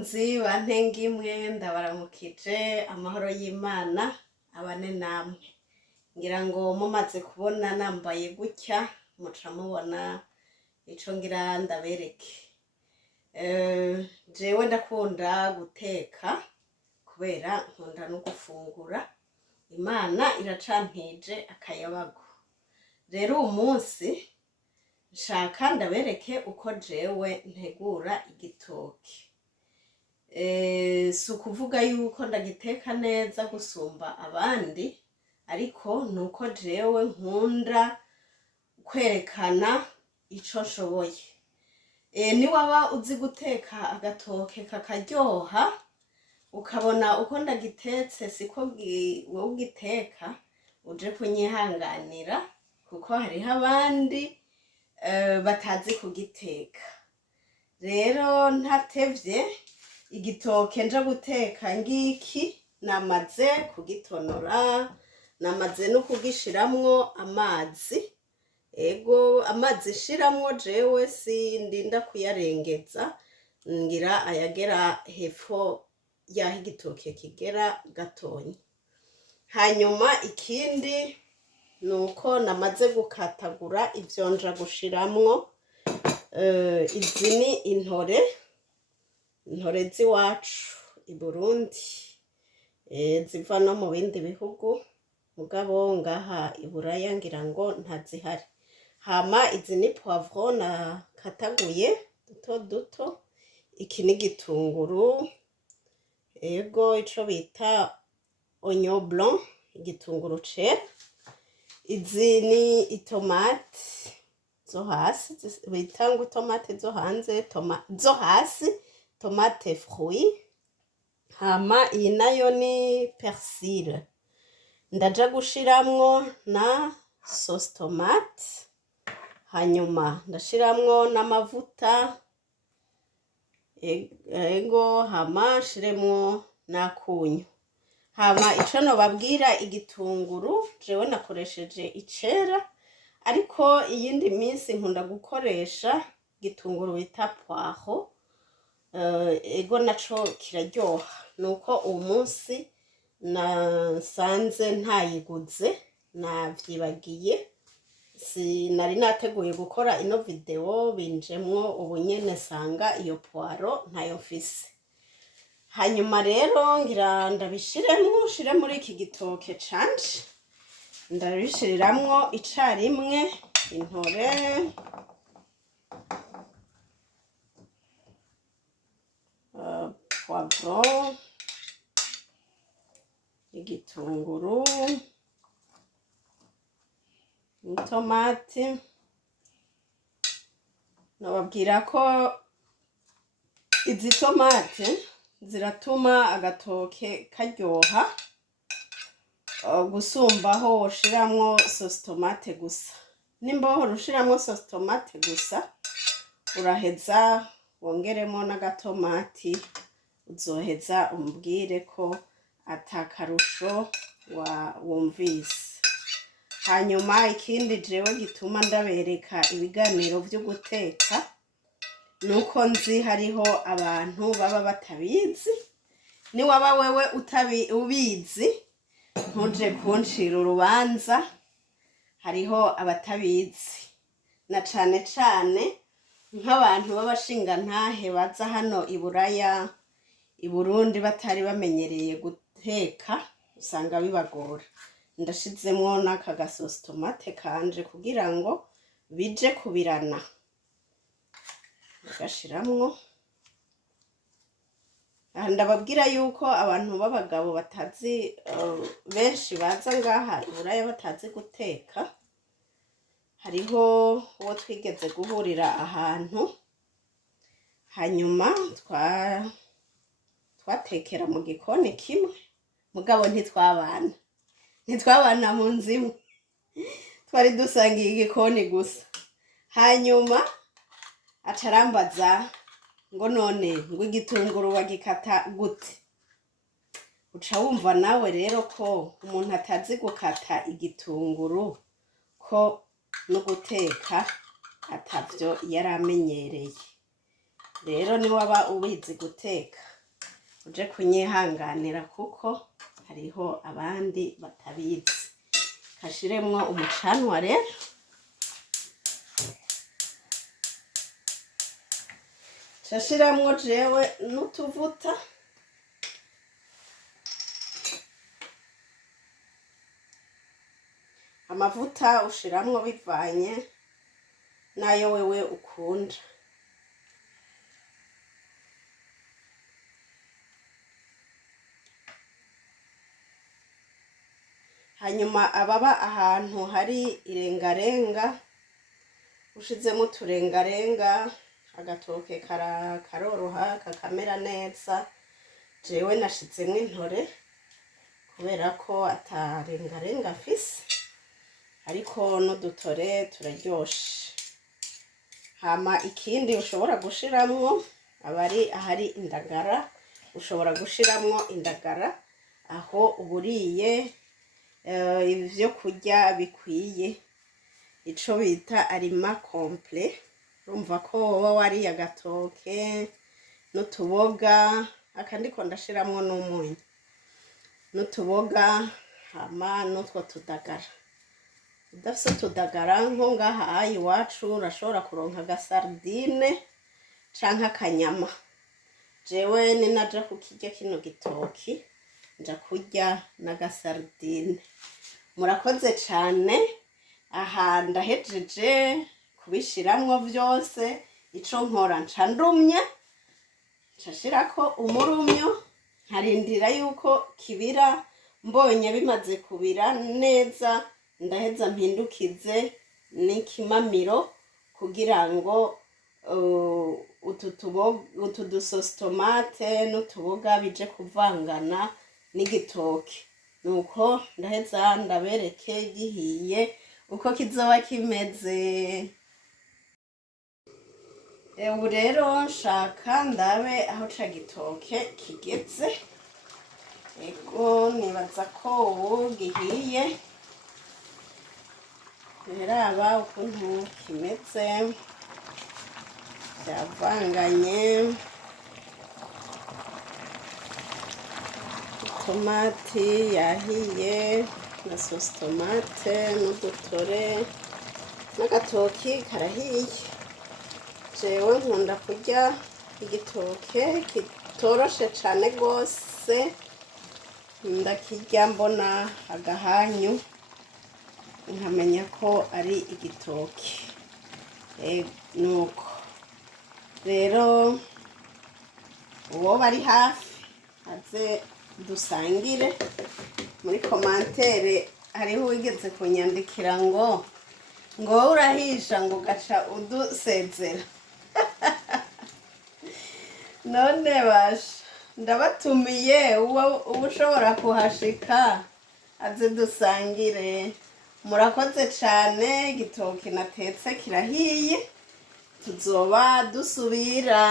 bakunzi bantengimwe ndabaramukije amahoro y'Imana abane namwe. Ngira ngo mumaze kubona nambaye gutya muca mubona ico ngira ndabereke. Jewe ndakunda guteka kubera nkunda no gufungura. Imana iracampije akayabago. Rero umunsi nshaka ndabereke uko jewe ntegura igitoke. Si ukuvuga yuko ndagiteka neza gusumba abandi, ariko nuko jewe nkunda kwerekana ico nshoboye. Niwaba uzi guteka agatoke kakaryoha, ukabona uko ndagitetse siko wowe ugiteka, uje kunyihanganira kuko hariho abandi batazi kugiteka. Rero ntatevye, igitoke nja guteka ngiki namaze kugitonora, namaze no kugishiramwo amazi. Ego amazi shiramwo jewe sindinda kuyarengeza, ngira ayagera hepfo yaho igitoke kigera gatonya. Hanyuma ikindi nuko namaze gukatagura ivyo nja gushiramwo. Izi ni intore z'iwacu i Burundi, ziva no mu bindi bihugu mugabo ngaha i Buraya ngira ngo ntazihari. Hama izi ni poivron nakataguye duto duto. Iki ni igitunguru, ego ico bita oignon blanc, igitunguru cera. Izi ni itomati zo hasi, bita ngo itomati zo hanze, zo hasi, tomate fruit. Hama iyi nayo ni persil. Ndaja gushiramwo na sauce tomate. Hanyuma ndashiramwo n'amavuta. Ego hama shiremwo n'akunyu. Hama ico nobabwira, igitunguru jewe nakoresheje icera, ariko iyindi minsi nkunda gukoresha igitunguru bita poireau. Ego naco kiraryoha. Nuko uwo munsi nasanze ntayiguze, navyibagiye. Sinari nateguye gukora ino video, binjemwo ubu nyene sanga iyo poireau ntayo mfise. Hanyuma rero ngira ndabishiremwo, shire muri iki gitoke canje. Ndabishiriramwo icarimwe intore, poivron, igitunguru, itomati. Nababwira ko izi tomate ziratuma agatoke karyoha gusumbaho woshiramwo sauce tomate gusa. Nimba wahora ushiramwo sauce tomate gusa, uraheza wongeremo n'agatomati, uzoheza umbwire ko atakarusho wumvise. Hanyuma ikindi jewe gituma ndabereka ibiganiro vyo guteka, nuko nzi hariho abantu baba batabizi. Niwaba wewe ubizi, ntuje kunshira urubanza. Hariho abatabizi, na cane cane nk'abantu b'abashingantahe baza hano i Buraya, i Burundi batari bamenyereye guteka, usanga bibagora. Ndashizemwo n'aka gasosi tomate kanje kugira ngo bije kubirana. Gashiramwo. Ndababwira yuko abantu b'abagabo batazi, benshi baza ngaha i Buraya batazi guteka. Hariho uwo twigeze guhurira ahantu, hanyuma twatekera mu gikoni kimwe, mugabo ntitwabana mu nzu imwe, twari dusangiye igikoni gusa. Hanyuma acarambaza ngo none ngo igitunguru bagikata gute. Uca wumva nawe rero ko umuntu atazi gukata igitunguru ko no guteka atavyo yaramenyereye. Rero niwaba ubizi guteka, uje kunyihanganira kuko hariho abandi batabizi. Kashiremwo umucanwa rero. Shashiramwo jewe n'utuvuta. Amavuta ushiramwo bivanye nayo wewe ukunda. Hanyuma ababa ahantu hari irengarenga ushizemo turengarenga agatoke karoroha kakamera neza. Jewe nashizemo intore kubera ko atarengarenga afise, ariko n'udutore turaryoshe. Hama ikindi ushobora gushiramwo abari ahari indagara, ushobora gushiramwo indagara aho uburiye ivyo kurya bikwiye, ico bita aliment complet. Urumva ko wowe wariye agatoke n'utuboga, akandiko ndashiramwo n'umunyu n'utuboga, hama n'utwo tudagara. Udafise utudagara nko ngaha iwacu urashobora kuronka agasardine canke akanyama. Jewe ninaja kukirya kino gitoki nja kurya n'agasardine. Murakoze cane. Aha ndahejeje kubishiramwo vyose. Ico nkora nca ndumya, nshashirako umurumyo, nkarindira yuko kibira. Mbonye bimaze kubira neza ndaheza mpindukize n'ikimamiro kugira ngo utu dusosi tomate n'utuboga bije kuvangana n'igitoki. Nuko ndaheza ndabereke gihiye uko kizoba kimeze. Ubu rero nshaka ndabe aho ca gitoke kigeze. Ego nibaza ko ubu gihiye. Raba ukuntu kimeze, byavanganye. Tomati yahiye na sosi tomate n'udutore n'agatoki karahiye. Jewe nkunda kurya igitoke kitoroshe cane gose, ndakirya mbona agahanyu nkamenya ko ari igitoki. Nuko rero uwo bari hafi aze dusangire. Muri commentaire hariho wigeze kunyandikira ngo urahisha ngo gaca udusezera. None basha ndabatumiye uwo ushobora kuhashika aze dusangire. Murakoze cane. Igitoki natetse kirahiye, tuzoba dusubira.